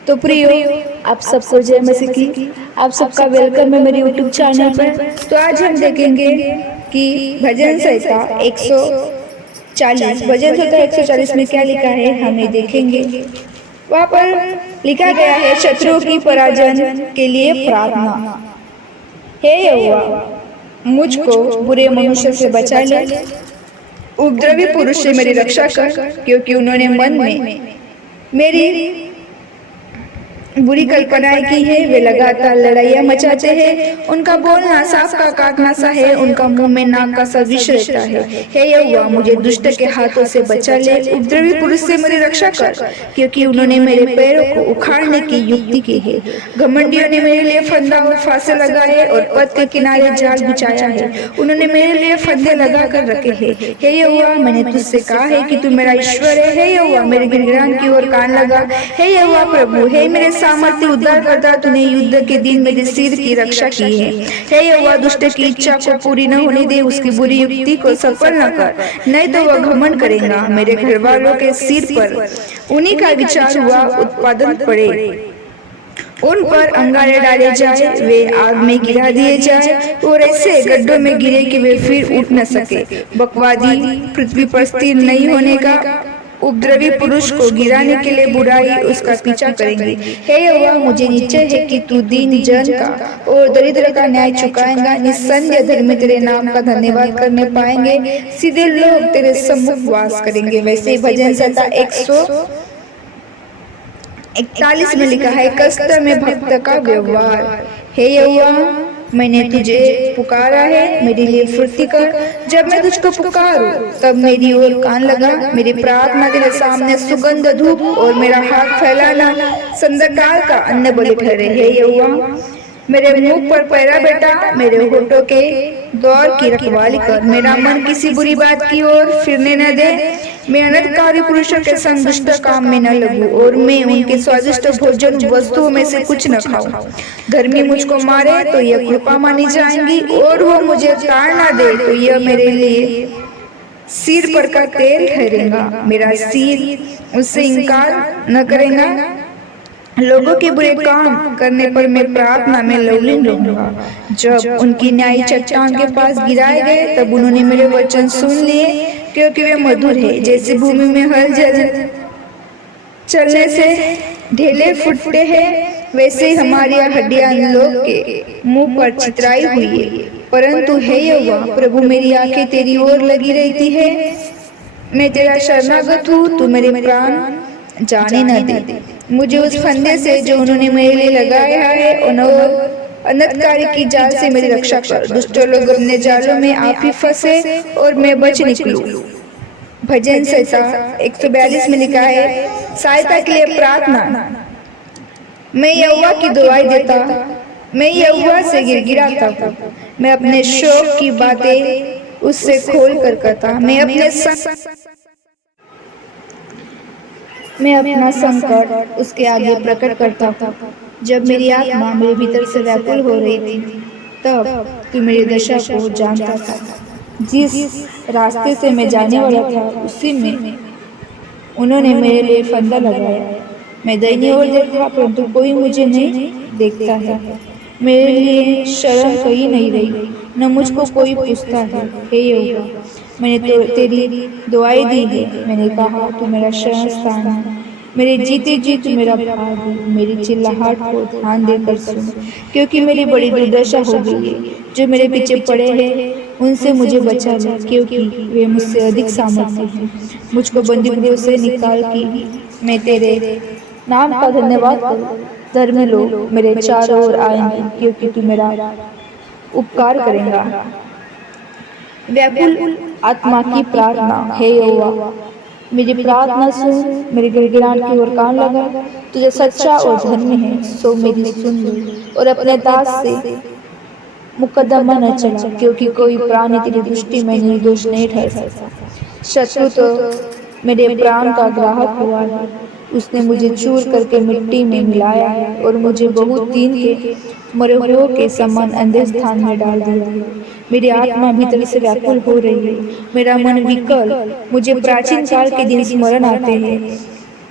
तो प्रियो, आप सबको जय मसीह की। आप सबका वेलकम है मेरे यूट्यूब चैनल पर। तो आज हम देखेंगे कि भजन संहिता 140, भजन संहिता 140 में क्या लिखा है, हमें देखेंगे। वहां पर लिखा गया है, शत्रुओं की पराजन के लिए प्रार्थना। हे यहोवा, मुझको बुरे मनुष्य से बचा ले, उपद्रवी पुरुष से मेरी रक्षा कर, क्योंकि उन्होंने मन में मेरी बुरी कल्पनाएं की है। वे लगातार लड़ाइयां मचाते हैं, उनका बोलना सांप का काटना सा है, उनका मुंह में नाग का सा विष रहता है। हे यहोवा, मुझे दुष्ट के हाथों से बचा ले, उपद्रवी पुरुष से मेरी रक्षा कर, क्योंकि उन्होंने मेरे पैरों को उखाड़ने की युक्ति की है। घमंडियों ने मेरे लिए फंदा और फांसे लगाए और पथ के किनारे जाल बिछाया है। उन्होंने मेरे लिए फंदे लगा कर रखे हैं। हे यहोवा, मैंने तुझसे कहा है कि तू मेरा ईश्वर है। हे यहोवा, मेरे गिड़गिड़ाहट की ओर कान लगा। हे यहोवा प्रभु, हे मेरे सामर्थ्य उद्धार करता, तूने युद्ध के दिन मेरे सिर की रक्षा की है। हे यहोवा, दुष्ट की इच्छा को पूरी न होने दे, उसकी बुरी युक्ति को सफल न कर, नहीं तो वह घमंड करेगा। मेरे घर वालों के सिर पर उन्हीं का विचार हुआ उत्पादन पड़े, उन पर अंगारे डाले जाए, वे आग में गिरा दिए जाए और ऐसे गड्ढों में गिरे कि वे फिर उठ न सके। बकवादी पृथ्वी पर स्थिर नहीं होने का, उपद्रवी पुरुष को गिराने के लिए बुराई उसका पीछा करेंगे। हे यहोवा, मुझे निश्चय है कि तू दीन जन का और दरिद्र का न्याय चुकाएगा। निस्संदेह धर्मी तेरे नाम का धन्यवाद करने पाएंगे, सीधे लोग तेरे सम्मुख वास करेंगे। वैसे ही भजन संहिता 141 में लिखा है, कष्ट में भक्त का व्यवहार। हे यहोवा, मैंने तुझे पुकारा है, मेरे लिए फुर्ती कर। जब मैं तुझको पुकारूं, तब मेरी ओर कान लगा। मेरी प्रार्थना तेरे सामने सुगंध धूप और मेरा हाथ फैलाना संध्याकाल का अन्न बलि ठहरे। हे यहोवा, मेरे मुंह पर पहरा बेटा, मेरे होठों के द्वार की रखवाली कर। मेरा मन किसी बुरी बात की ओर फिरने न दे। मैं अनर्थकारी पुरुषों के संग दुष्ट काम में न लगूं और मैं उनके स्वादिष्ट भोजन वस्तुओं में से कुछ न खाऊं। धर्मी मुझको मारे तो यह कृपा मानी जाएंगी, और वो मुझे ताड़ न दे तो यह मेरे लिए सिर पर का तेल ठहरेगा। मेरा सिर उससे इनकार न करेगा। लोगों के बुरे काम करने पर मैं प्रार्थना में लवलीन रहूंगा। जब उनकी न्यायी चट्टान के पास गिराए गए, तब उन्होंने मेरे वचन सुन लिए, क्योंकि वे मधुर है। जैसे भूमि में हल चलने से ढेले फूटते हैं, वैसे ही हमारी हड्डियां लोग के मुंह पर चितराई हुई है। परंतु हे यहोवा प्रभु, मेरी आंखें तेरी ओर लगी रहती है। मैं तेरा शरणागत हूँ, तू मेरे प्राण जाने न दे। मुझे उस फंदे से जो उन्होंने मेरे लिए लगाया है और अनर्थकारी की जाल से मेरी रक्षा कर। दुष्ट लोग अपने जालों में आप ही फंसे और मैं बच निकलूं। भजन संहिता 142 में लिखा है, सहायता के लिए प्रार्थना। मैं यहोवा की दुआई देता, मैं यहोवा से गिड़गिड़ाता हूँ। मैं अपने शोक की बातें उससे खोल कर कहता। मैं अपना संकट उसके आगे प्रकट करता हूँ। जब मेरी आत्मा मेरे भीतर से व्याकुल हो रही थी, तब तू मेरी दशा को जानता था। जिस रास्ते से मैं जाने वाला था, उसी में उन्होंने मेरे लिए फंदा लगाया। मैं दाहिनी ओर देखा, परंतु कोई मुझे नहीं देखता है। मेरे लिए शरण कहीं नहीं रही, न मुझको कोई पूछता है। हे यहोवा, मैंने तो तेरी दुआई दी है। मैंने कहा, तू मेरा शरण स्थान है। मेरे जीते जी तू मेरा भाग है। मेरी चिल्लाहट को ध्यान देकर सुन, क्योंकि मेरी बड़ी दुर्दशा हो गई है। जो मेरे पीछे पड़े हैं, उनसे मुझे बचा ले, क्योंकि वे मुझसे अधिक सामर्थ्य हैं। मुझको बंदीगृह से निकाल की मैं तेरे नाम का धन्यवाद करूं। धर्मी लोग मेरे चारों ओर आएंगे, क्योंकि तू मेरा उपकार करेगा। व्याकुल आत्मा की प्रार्थना। हे यहोवा, मेरी प्रार्थना सुन, मेरी गिड़गिड़ाहट की ओर कान लगा। तुझे सच्चा और धर्मी है, सो मेरी सुन ले, और अपने दास से मुकदमा न चला, क्योंकि कोई प्राणी तेरी दृष्टि में निर्दोष नहीं ठहर सकता। शत्रु तो मेरे प्राण का ग्राहक हुआ है। उसने मुझे चूर करके मिट्टी में मिलाया है और मुझे बहुत दिन के मरे हुओं के समान अंधे स्थान में डाल दिया है। मेरी आत्मा भीतर से व्याकुल हो रही है, मेरा मन विकल। मुझे प्राचीन काल के दिन स्मरण आते हैं,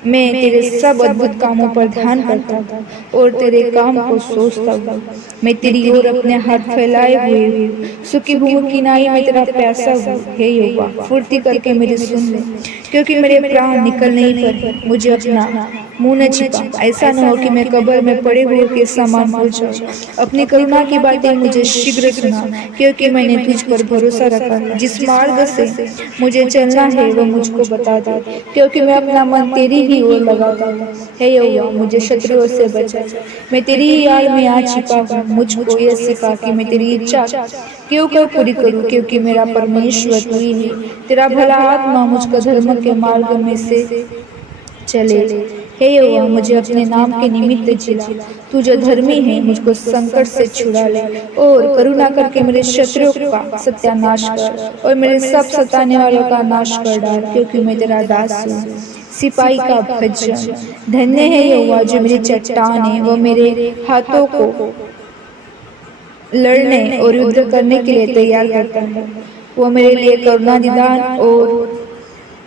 मैं तेरे सब अद्भुत कामों पर ध्यान करता हूँ और तेरे काम को सोचता हूँ। मैं तेरी ओर अपने हाथ फैलाए हुए हूँ, सूखी भूमि किनारे में तेरा प्यासा हूँ। हे यहोवा, फुर्ती करके मेरी सुन ले, क्योंकि मेरे प्राण निकलने ही पर है। मुझे अपना मुंह न छिपा, ऐसा न हो कि मैं कब्र में पड़े हुए के समान हो जाऊं। अपनी करुणा की बातें मुझे शीघ्र सुना, क्योंकि मैंने तुझ पर भरोसा रखा है। जिस मार्ग से मुझे चलना है वह मुझको बता दे, क्योंकि मैं अपना मन तेरी ही ओर लगाता हूँ। हे यहोवा, मुझे शत्रुओं से बचा, मैं तेरी ही आड़ में आ छिपा हूँ। मुझको यह सिखा कि मैं तेरी इच्छा क्यों कर पूरी करूँ, क्योंकि मेरा परमेश्वर तू ही है। तेरा भला आत्मा मुझको धर्म के मार्ग में से चले। हे यहोवा, मुझे अपने नाम के निमित्त जिला। तू जो धर्मी है मुझको संकट से छुड़ा ले, और करुणा करके मेरे शत्रुओं का सत्यानाश कर और मेरे सब सताने वालों का नाश कर डाल, क्योंकि मैं तेरा दास हूँ। सिपाही का भजन। धन्य है यहोवा जो मेरी चट्टान है, वह मेरे हाथों को लड़ने और युद्ध करने के लिए तैयार करता है। वो मेरे लिए करुणा निदान और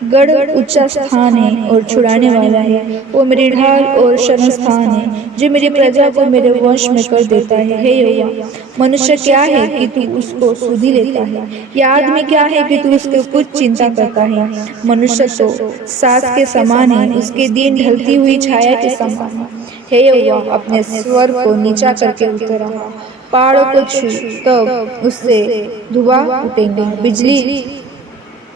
गढ़ ऊंचा स्थान है और छुड़ाने वाला है। वो मेरी ढाल और शरण स्थान है, जो मेरी प्रजा को मेरे वंश में कर देता है। हे यहोवा, मनुष्य क्या है कि तू उसको सुधि लेता है, या आदमी क्या है कि तू उसके कुछ चिंता करता है। मनुष्य तो सास के समान है, उसके दिन ढलती हुई छाया के समान है। हे यहोवा, अपने स्वर को नीचा करके उतरा, पहाड़ों को छू, तब उससे धुआं उठेगा। बिजली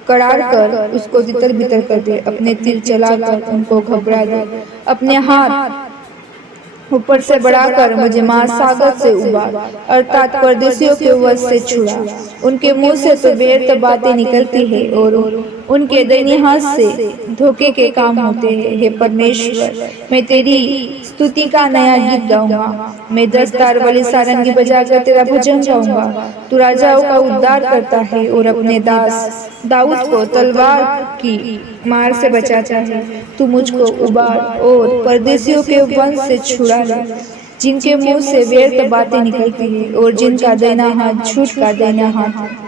कड़ाड़ कर उसको तितर बितर कर दे, अपने तीर चलाकर उनको घबरा दे। अपने हाथ ऊपर से बढ़ाकर मुझे महासागर से उबार, अर्थात परदेशियों के वश से छुड़ा। उनके मुंह से तो व्यर्थ बातें निकलती है और उनके दाहिने हाथ से धोखे के काम होते हैं। हे परमेश्वर, मैं तेरी स्तुति का नया गीत गाऊंगा। मैं 10 तार वाली सारंगी बजाकर तेरा भजन गाऊंगा। तू राजाओं का उद्धार करता है और अपने दास दाऊद को तलवार की मार से बचाता है। तू मुझको उबार और परदेशियों के वंश से छुड़ा ले, जिनके मुंह से व्यर्थ बातें निकलती है और जिनका दाहिना हाथ झूठ का दाहिना हाथ है।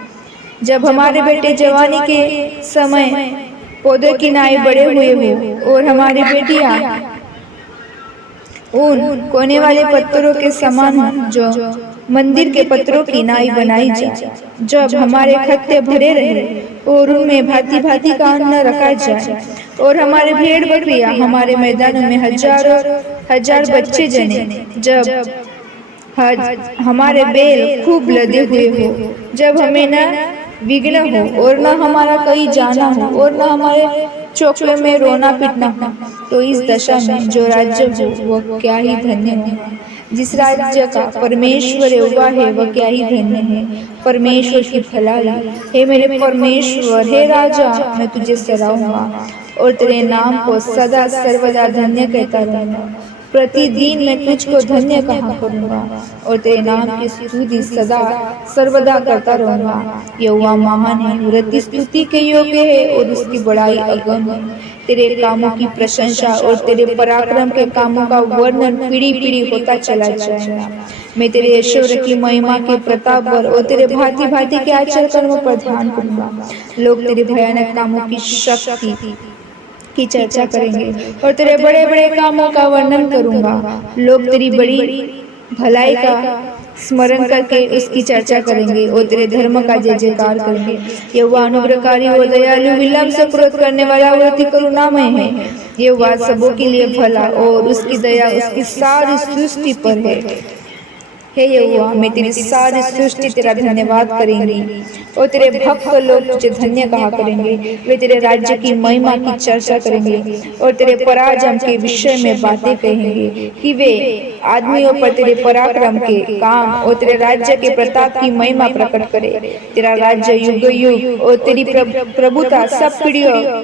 जब हमारे बेटे जवानी के समय पौधे की नाई बड़े हुए हो और हमारी बेटियां उन कोने वाले पत्थरों के समान हो, जो मंदिर के पत्थरों की नाई बनाई जाए। जब हमारे खत्ते भरे रहे और उनमें भांति भांति का अन्न रखा जाए, और हमारे भेड़ बकरियां हमारे मैदानों में हजारों हजार बच्चे जने। जब हमारे बैल खूब लदे हुए हो, जब हमें न विघ्न हो और न हमारा कहीं जाना हो और न हमारे चौके में रोना पीटना हो, तो इस दशा में जो राज्य हो वह क्या ही धन्य होगा। जिस राज्य का परमेश्वर यहोवा है वह क्या ही धन्य है। परमेश्वर की भलाई। हे मेरे परमेश्वर, हे राजा, मैं तुझे सराहूंगा और तेरे नाम को सदा सर्वदा धन्य कहता रहूंगा। प्रतिदिन मैं तुझको धन्य कहा करूंगा और तेरे नाम की स्तुति सदा सर्वदा करता रहूंगा। यहोवा महान है, वृद्धि स्तुति के योग्य है और उसकी बड़ाई अगम है। तेरे कामों की प्रशंसा और तेरे पराक्रम के कामों का वर्णन पीढ़ी पीढ़ी होता चला जाएगा। मैं तेरे ऐश्वर्य की महिमा के प्रताप पर और तेरे भांति भांति के आश्चर्य कर्मों पर ध्यान करूंगा। लोग तेरे भयानक कामों की शक्ति की चर्चा करेंगे और तेरे बड़े बड़े कामों का वर्णन करूंगा। लोग तेरी बड़ी भलाई का स्मरण करके उसकी चर्चा करेंगे और तेरे धर्म का जय जयकार करेंगे। यहोवा अनुग्रहकारी और दयालु, विलंब से क्रोध करने वाला और अति करुणामय है। यहोवा सबों के लिए भला और उसकी दया उसकी सारी सृष्टि पर है। हे यहोवा, मैं तेरी सारी सृष्टि तेरा धन्यवाद करेंगी और तेरे भक्त लोग तुझे धन्य कहा करेंगे। वे तेरे राज्य की महिमा की चर्चा करेंगे और तेरे पराक्रम के विषय में बातें कहेंगे कि वे आदमियों पर तेरे पराक्रम के काम और तेरे राज्य के प्रताप की महिमा प्रकट करे। तेरा राज्य युग युग और तेरी प्रभुता सब पीढ़ियों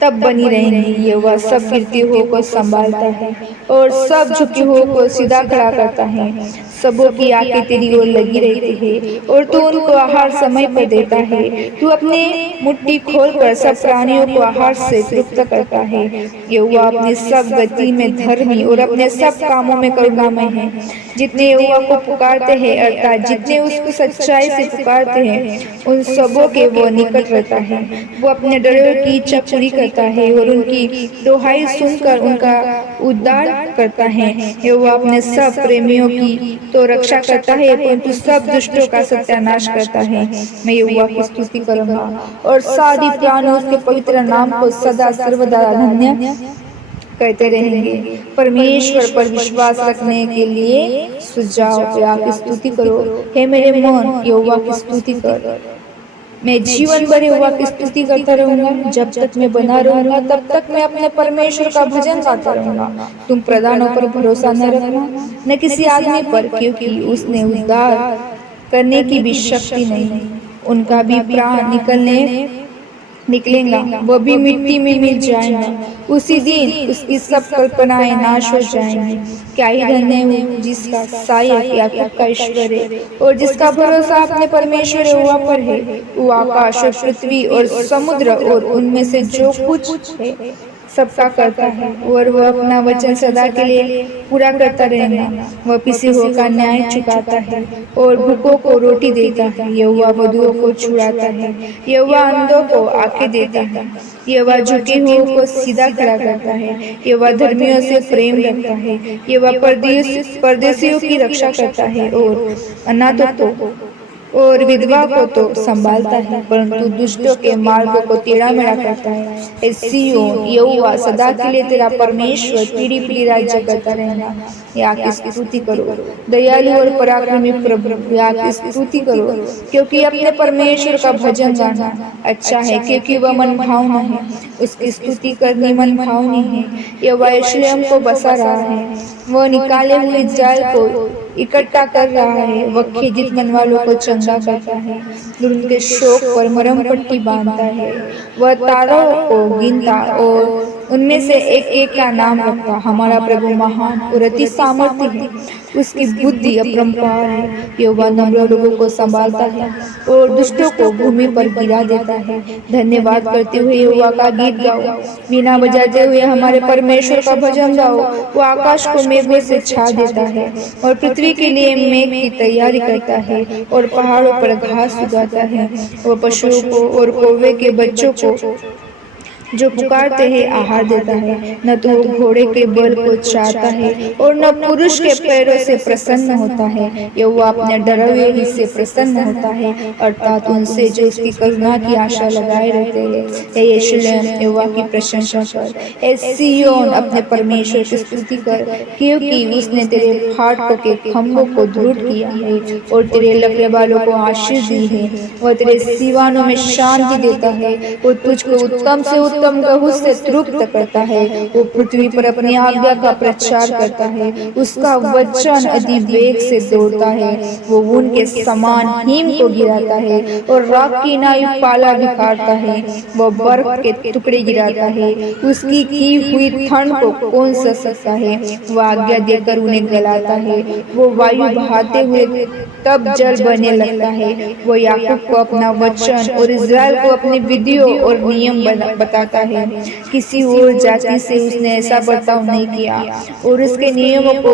तब बनी रहेंगी। यहोवा सब गिरती हुओं को संभालता है और सब झुकी हुओं को सीधा खड़ा करता है। सबों की आंखें तेरी ओर लगी रहती है और तू उनको आहार समय पर देता है। तू अपने मुट्ठी खोलकर सब प्राणियों को आहार से तृप्त करता है। यहोवा अपनी सब गति में धर्मी और अपने सब कामों में करुणामय है। जितने यहोवा को पुकारते हैं, अर्थात जितने उसको सच्चाई से पुकारते हैं, उन सबों के वो निकट रहता है। वो अपने डरों की इच्छा पूरी करता करता है और उनकी दोहाई सुनकर उनका उद्धार करता है। यहोवा अपने सब प्रेमियों की तो रक्षा करता है, परंतु सब दुष्टों का सत्यानाश करता है। मैं यहोवा की स्तुति करूंगा और सारी प्राणों उसके पवित्र नाम को सदा सर्वदा धन्य करते रहेंगे। परमेश्वर पर विश्वास रखने के लिए सुझाव या की स्तुति करो। हे मेरे मन, यहोवा की स्तुति कर। मैं जीवन भर यहोवा की स्तुति करता रहूंगा। जब तक मैं बना रहूंगा तब तक मैं अपने परमेश्वर का भजन गाता रहूंगा। तुम प्रधानों पर भरोसा न रखना, न किसी आदमी पर, क्योंकि उसने उद्धार करने की भी शक्ति नहीं। उनका भी प्राण निकलेगा, वह भी मिट्टी में मिल जाएगा। उसी दिन उसकी सब कल्पनाएं नाश हो जाएंगी। क्या ही धन्य है वो जिसका सहायक याकूब का ईश्वर है और जिसका भरोसा अपने परमेश्वर यहोवा पर है। वो आकाश और पृथ्वी और समुद्र और उनमें से जो कुछ है सबका करता है और वह अपना वचन सदा के लिए पूरा करता रहेगा। वह पिसे हुए का न्याय चुकाता है और भूखों को रोटी देता है। यहोवा बंधुओं को छुड़ाता है। यहोवा अंधों को आंखें देता है। यहोवा झुके हुए को सीधा खड़ा करता है। यहोवा धर्मियों से प्रेम रखता है। यहोवा परदेशियों की रक्षा करता है और अनाथों को और विधवा को तो संभालता है, परंतु दुष्टों के मार्गों को टेढ़ा मेढ़ा करता है। हे सिय्योन, यहोवा सदा के लिए तेरा परमेश्वर पीढ़ी पीढ़ी राज्य करता रहेगा। या की स्तुति करो। दयालु और पराक्रमी प्रभु, या की स्तुति करो, क्योंकि अपने परमेश्वर का भजन गाना अच्छा है, क्योंकि वह मन भावना है। उसकी स्तुति करनी मन भावनी है। यहोवा यरूशलेम को बसा रहा है, वह निकाले हुए इस्राएल को इकट्ठा कर रहा है। वह खेदित मन वालों को चंगा करता है और उनके शोक पर मरहम पट्टी बांधता है। वह तारों को गिनता और उनमें से एक एक का नाम रखता। हमारा प्रभु महान और अति सामर्थ्य है, उसकी बुद्धि अपरंपार है। यहोवा नम्र लोगों को संभालता है और दुष्टों को भूमि पर गिरा देता है। धन्यवाद करते हुए यहोवा का गीत गाओ, बीना बजाते हुए हमारे परमेश्वर का भजन गाओ। वो आकाश को मेघों से छा देता है और पृथ्वी के लिए मेघ की तैयारी करता है और पहाड़ों पर घास उगाता है। वो पशुओं को और कौवे के बच्चों को जो पुकारते हैं आहार देता है। न तो वो घोड़े के बल को चाहता है और न पुरुष के पैरों से प्रसन्न होता है। यहोवा अपने डरे हुए ही से प्रसन्न होता है, अर्थात उनसे जो उसकी करुणा की आशा लगाए रहते हैं। हे यरूशलेम, यहोवा की प्रशंसा कर। हे सिय्योन, अपने परमेश्वर की स्तुति कर, क्योंकि उसने तेरे फाटकों के खम्भों को दृढ़ किया है और तेरे लकड़े वालों को आशीष दी है। वह तेरे सीवानों में शांति देता है, वो तुझको उत्तम से उत्तम गहू से तृप्त करता है। वो पृथ्वी पर अपनी आज्ञा का प्रचार करता है, उसका वचन अति वेग से दौड़ता है। वो ऊन के समान हिम को गिराता है और राख की नाई पाला बिखारता है। वो बर्फ के टुकड़े गिराता है, उसकी की हुई ठंड को कौन सह सकता है। वो आज्ञा देकर उन्हें गलाता है, वो वायु बहाते हुए तब जल बहने लगता है। वो याकूब को अपना वचन और इस्राएल को अपनी विधियों और नियम बताता है। किसी और जाति से उसने ऐसा बर्ताव नहीं किया और उसके नियमों को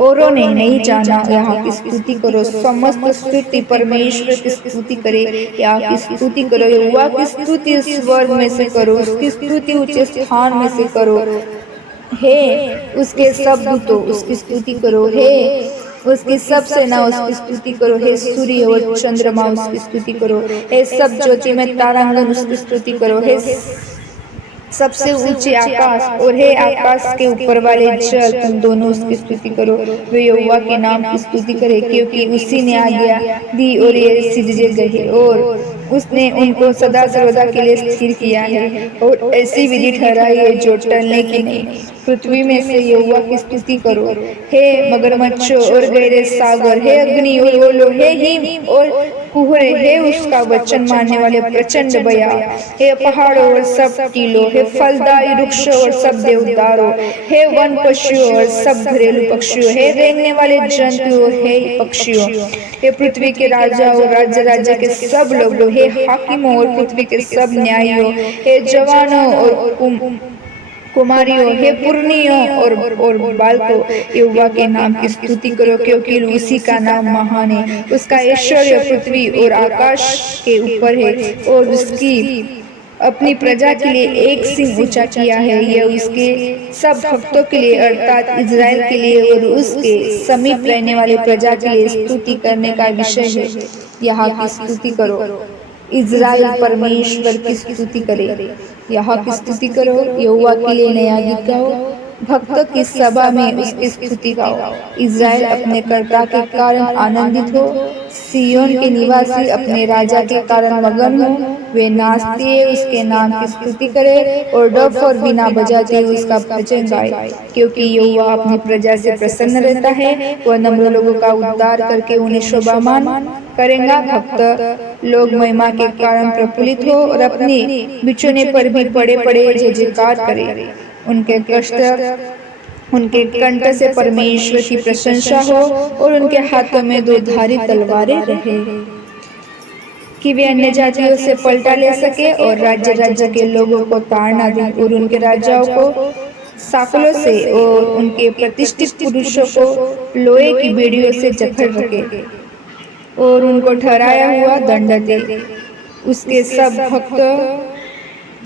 औरों ने नहीं जाना। यहाँ की स्तुति करो, समस्त स्तुति परमेश्वर की स्तुति करे। यहाँ की स्तुति करो, यहोवा की स्तुति स्वर्ग में से करो, उसकी स्तुति ऊंचे स्थान में से करो। हे उसके सब दूतों, उसकी स्तुति करो। हे उसकी सब सेना, उसकी स्तुति करो। हे सूर्य और चंद्रमा, उसकी स्तुति करो। हे सब ज्योति में तारांगण, उसकी स्तुति करो। हे सबसे ऊंचे आकाश और हे आकाश के ऊपर वाले जल, तुम दोनों उसकी स्तुति करो। वे यहोवा के नाम की स्तुति करे, क्योंकि उसी ने आज्ञा दी और ये सिजदे गए और उसने उनको सदा सर्वदा के लिए स्थिर किया है और ऐसी विधि ठहराई है जो टलने की नहीं। पृथ्वी में से यहोवा की स्तुति करो। हे मगरमच्छों और गहरे सागर, हे अग्नि और ओलो, हे हिम और कुहरे, हे उसका वचन मानने वाले प्रचंड बया, हे पहाड़ों और सब टीलों, हे फलदायी वृक्षों और सब देवदारों, हे वन पशुओं और सब घरेलू पक्षियों, हे रेंगने वाले जंतुओं, हे पक्षियों, हे पृथ्वी के राजा और राज्य राज्य के सब लोगों, हे हाकिमों और पृथ्वी के सब न्यायियों, हे जवानों और कुमारियों, हे पुरनियों और बालकों, यहोवा के नाम की स्तुति करो, क्योंकि उसी का नाम महान है। उसका ऐश्वर्य पृथ्वी और आकाश के ऊपर है और उसकी अपनी प्रजा के लिए एक सिंह ऊंचा किया है। यह उसके सब भक्तों के लिए अर्थात इज़राइल के लिए और उसके समीप रहने वाले प्रजा के लिए स्तुति करने का विषय है। यहाँ की स्तुति करो, इज़राइल परमेश्वर की स्तुति करे। यहाँ की स्तुति करो, यहोवा के लिए नया गीत गाओ, भक्तों की सभा में उसकी स्तुति गाओ। इज़राइल अपने कर्ता के कारण आनंदित हो, सिय्योन के निवासी अपने राजा के कारण मगन हो। वे नाचते हुए उसके नाम की स्तुति करें और डफ और बीना बजाते हुए उसका भजन गाए, क्योंकि यहोवा अपनी प्रजा से प्रसन्न रहता है। वह नम्र लोगों का उद्धार करके उन्हें शोभामान करेगा। भक्त लोग महिमा के कारण प्रफुल्लित हो और अपने बिछोने पर भी पड़े पड़े जय जयकार करें। उनके कंठ से परमेश्वर की प्रशंसा हो और उनके हाथों में दो धारी तलवारें रहे, कि वे अन्य जातियों से पलटा ले सके और राज्य राज्य के लोगों को ताड़ना दें और उनके राजाओं को साकलों से और उनके प्रतिष्ठित पुरुषों को लोहे की बेड़ियों से जकड़ रखे और उनको ठहराया हुआ दंड दे। उसके सब भक्तों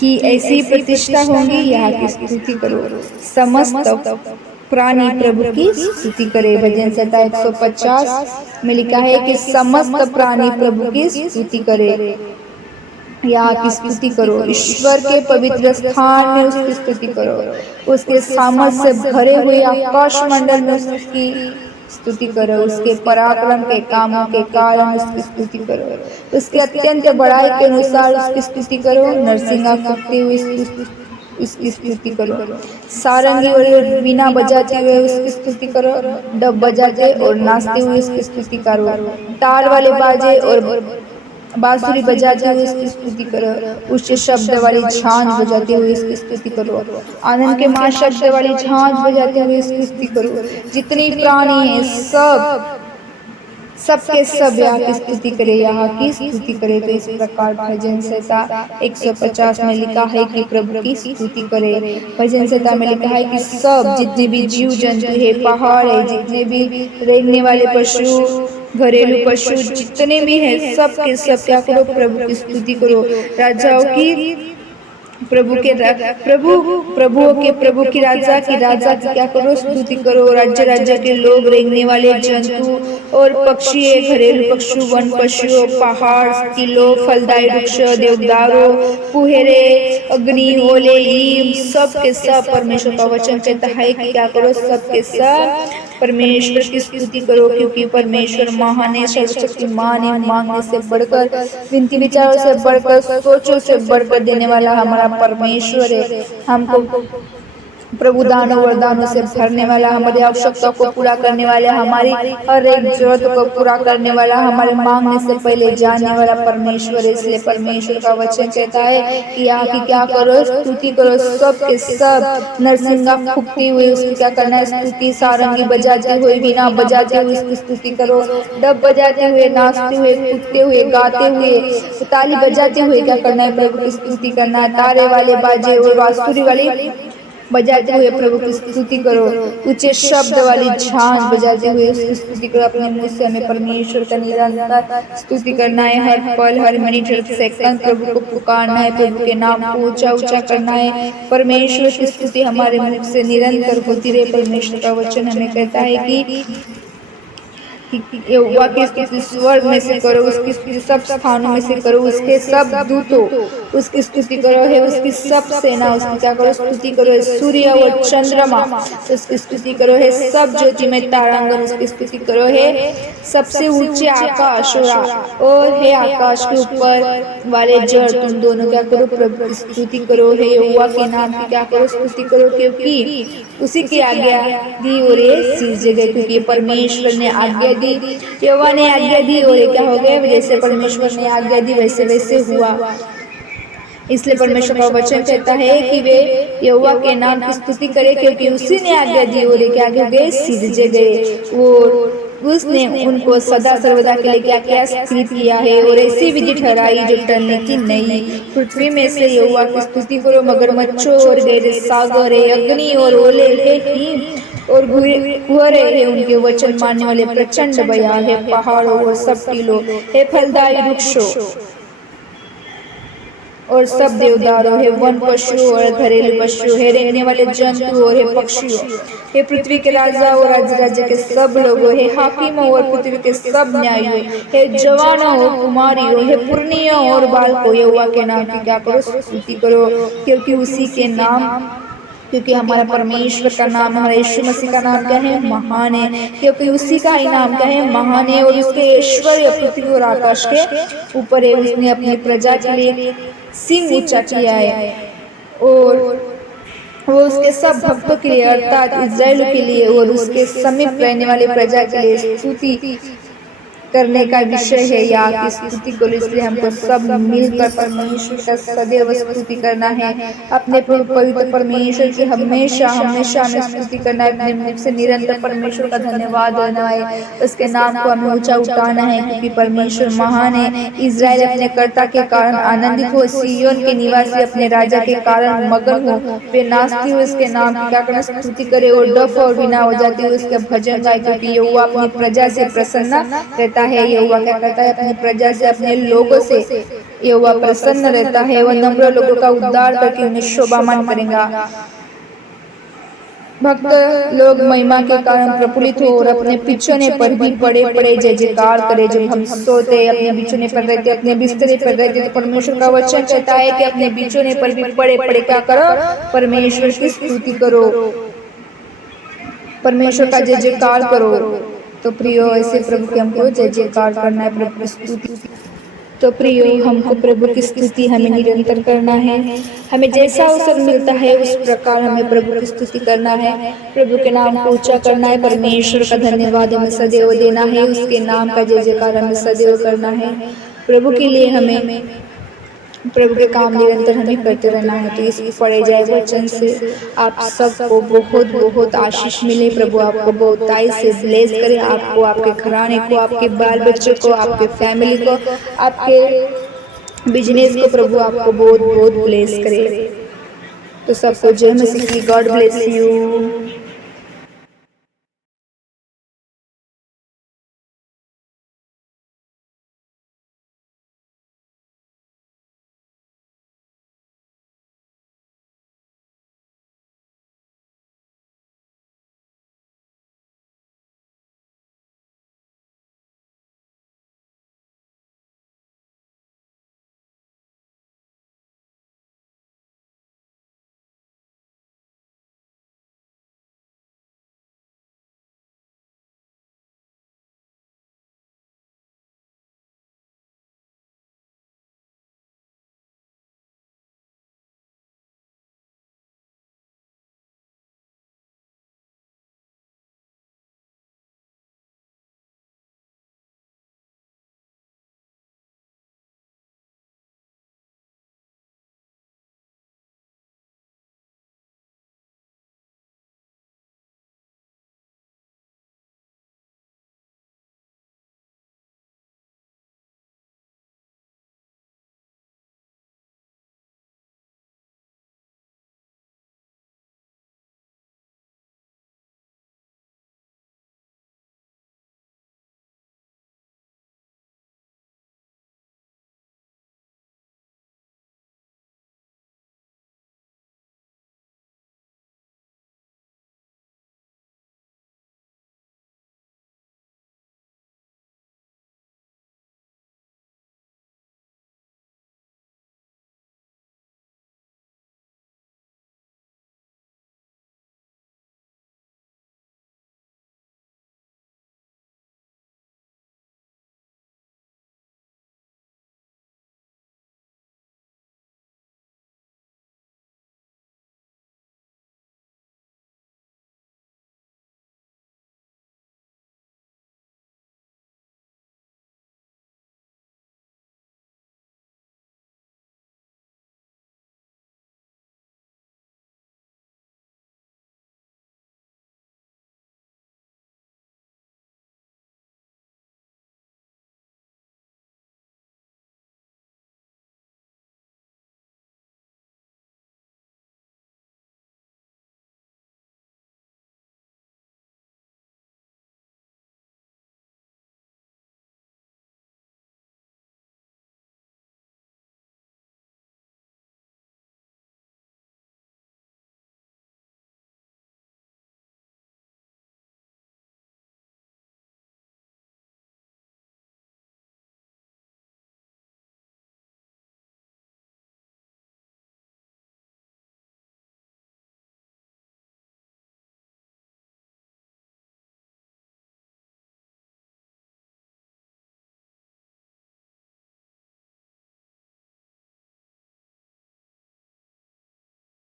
की ऐसी प्रतिष्ठा होगी। यहाँ की स्तुति करो, समस्त प्राणी प्रभु की स्तुति करे। भजन संहिता 150 में लिखा है कि समस्त प्राणी प्रभु की स्तुति करे। यहाँ की स्तुति करो, ईश्वर के पवित्र स्थान में उसकी स्तुति करो, उसके सामर्थ्य से भरे हुए आकाश मंडल में उसकी स्तुति करो, उसके पराक्रम के कामों के कारण उसकी स्तुति करो, उसके अत्यंत बड़ाई के अनुसार उसकी स्तुति करो। नरसिंगा फूंकते हुए उसकी स्तुति करो, सारंगी और बीना बजाते हुए उसकी स्तुति करो, डब बजाते और नाचते हुए उसकी स्तुति करो, ताल वाले बाजे और बांसुरी बजाते हुए इसकी स्तुति करो, उच्च शब्द वाली झांझ बजाते हुए इसकी स्तुति करो, आनंद के महाशब्द वाली झांझ बजाते हुए इसकी स्तुति करो। जितनी प्राणी है सबके सब यहाँ की स्तुति करे, यहाँ की स्तुति करे। तो इस प्रकार भजन संहिता 150 में लिखा है कि प्रभु की स्तुति करे। भजन संहिता में लिखा है कि सब जितने भी जीव जंतु है, पहाड़ है, जितने भी रहने वाले पशु, घरेलू पशु जितने भी हैं, सब के सब क्या करो, प्रभु की स्तुति करो। राजाओं की प्रभुओं की राजा की क्या करो, स्तुति करो। राज्य राज्य के लोग, रेंगने वाले जंतु और पक्षी, घरेलू पशु, वन पशु, पहाड़, टीलों, फलदायी वृक्ष, देवदारों, कुहेरे, अग्नि, ओले, ईम, सब के सब परमेश्वर का वचन कहता है कि क्या करो, सब के सब परमेश्वर की स्तुति करो, क्योंकि परमेश्वर महान है, सर्वशक्तिमान है, मांगने से बढ़कर, विनती विचारों से बढ़कर, सोचों से बढ़कर देने वाला हमारा परमेश्वर है। हमको प्रभु दानों वरदानों से भरने वाला, हमारी आवश्यकता को पूरा करने वाला, हमारी हर एक जरूरत को पूरा करने वाला, हमारे मांगने से पहले जानने वाला परमेश्वर है। इसलिए परमेश्वर का वचन कहता है कि यहाँ की क्या करो, स्तुति करो, सब के सब नरसिंगा फूंकते हुए उसकी क्या करना है, स्तुति, सारंगी बजाते हुए, वीणा बजाते हुए उसकी स्तुति करो, डब बजाते हुए, नाचते हुए, कूदते हुए, गाते हुए, ताली बजाते हुए क्या करना है, प्रभु की स्तुति करना है। तारे वाले बाजे और बांसुरी वाली बजाते हुए प्रभु की स्तुति करो, ऊंचे शब्द वाली झांझ बजाते हुए उसकी स्तुति करो। अपने मुंह से हमें परमेश्वर का निरंतर स्तुति करना है, हर पल, हर मिनट, हर सेकंड प्रभु को पुकारना है, प्रभु के नाम को ऊंचा ऊंचा करना है। परमेश्वर की स्तुति हमारे मुख से निरंतर होती रहे। परमेश्वर का वचन हमें कहता है कि यहोवा की स्तुति स्वर्ग में से करो, उसकी स्तुति सब स्थानों में से करो, उसके सब दूतों उसकी स्तुति करो है, उसकी सब सेना उसकी क्या करो, स्तुति करो है। सूर्य और चंद्रमा उसकी स्तुति करो है, सब ज्योतिमय तारांगण उसकी स्तुति करो है। सबसे ऊंचे आकाश और है आकाश के ऊपर वाले जड़, तुम दोनों क्या करो, प्रभु की स्तुति करो है। यहोवा के नाम की क्या करो, स्तुति करो, क्योंकि उसी की आज्ञा दी और ये सिर जगह, क्योंकि परमेश्वर ने आज्ञा दी, यहोवा ने आज्ञा दी और ये क्या हो गया, जैसे परमेश्वर ने आज्ञा दी वैसे वैसे हुआ। इसलिए परमेश्वर का वचन कहता है कि वे यहोवा के नाम की स्तुति करें, क्योंकि उसी ने आज्ञा दी और ये क्या हो गए, सिर गए, और उसने उनको सदा सर्वदा के लिए क्या क्या स्थिर किया है और ऐसी विधि ठहराई जो टलने की नहीं। पृथ्वी में से यहोवा की स्तुति करो, मगरमच्छों और गहरे सागर है, अग्नि और ओले है, हिम और कुहरे है, उनके वचन मानने वाले प्रचंड भयाल है, पहाड़ों और सब टीलों है, फलदायी वृक्षों और सब देवदारों, हे वन पशु और घरेलू पशु, हे रेंगने वाले जंतु और हे पक्षियों, हे पृथ्वी के राजा और राज्य के सब लोगों, हे हाकिमों और पृथ्वी के सब न्यायियों, हे जवानों और कुमारियों, हे पुरनियों और बालकों, यहोवा के नाम की क्या करो, स्तुति करो, क्योंकि उसी के नाम, क्योंकि हमारा परमेश्वर का नाम, हमारे यीशु मसीह का नाम क्या है, महान है, क्योंकि उसी का ही नाम क्या है, महान है, और उसके ऐश्वर्य पृथ्वी और आकाश के ऊपर है। उसने अपनी प्रजा के लिए सिंह ऊंचा किया है, और वो उसके सब भक्तों के लिए अर्थात इस्राएल के लिए और उसके समीप रहने वाली प्रजा के लिए स्तुति करने का विषय है, या की स्तुति को। इसलिए हमको सब मिलकर परमेश्वर का सदैव स्तुति करना है, अपने पवित्र परमेश्वर की हमेशा हमेशा हमें स्तुति करना है, अपने मुख से निरंतर परमेश्वर का धन्यवाद देना है, उसके नाम को हमें ऊंचा उठाना है, क्योंकि परमेश्वर महान है। इस्राएल अपने कर्ता के कारण आनंदित हो, सिय्योन के निवासी अपने राजा के कारण मगन हो, वे नाचते हुए उसके नाम की क्या करना, स्तुति करे, और डफ और बिना हो जाते हुए उसके भजन गाए, क्योंकि यहोवा अपनी प्रजा से प्रसन्न रहता है। यहोवा क्या करता है, अपनी प्रजा से, अपने लोगों से यहोवा प्रसन्न रहता है, वह नम्र लोगों का उद्धार करके उन्हें शोभामान करेगा। भक्त लोग महिमा के कारण प्रफुल्लित हो और अपने बिछौने पर भी पड़े पड़े जय जयकार करे। जब हम सोते अपने बिछौने पर रहते, अपने बिस्तरे पर रहते, तो परमेश्वर का वचन कहता है कि अपने बिछौने पर भी पड़े पड़े क्या करो, परमेश्वर की स्तुति करो, परमेश्वर का जय जयकार करो। तो प्रियो, ऐसे प्रभु के हमको जय जयकार करना है, प्रभु की स्तुति। तो प्रियो, हमको प्रभु की स्तुति हमें निरंतर करना है, हमें जैसा अवसर मिलता है उस प्रकार हमें प्रभु की स्तुति करना है, प्रभु के नाम को ऊंचा करना है, परमेश्वर का धन्यवाद हमें सदैव देना है, उसके नाम का जय जयकार हमें सदैव करना है। प्रभु के लिए हमें प्रभु के काम निरंतर हमें करते रहना है। तो इस पढ़े जाए वचन से आप सबको बहुत बहुत आशीष मिले, प्रभु आपको बहुताई से ब्लेस करे, आपको, आपके घराने को, आपके बाल बच्चों को, आपके फैमिली को, आपके बिजनेस को, प्रभु आपको बहुत बहुत ब्लेस करे। तो सबको जय मसीह की, गॉड ब्लेस यू।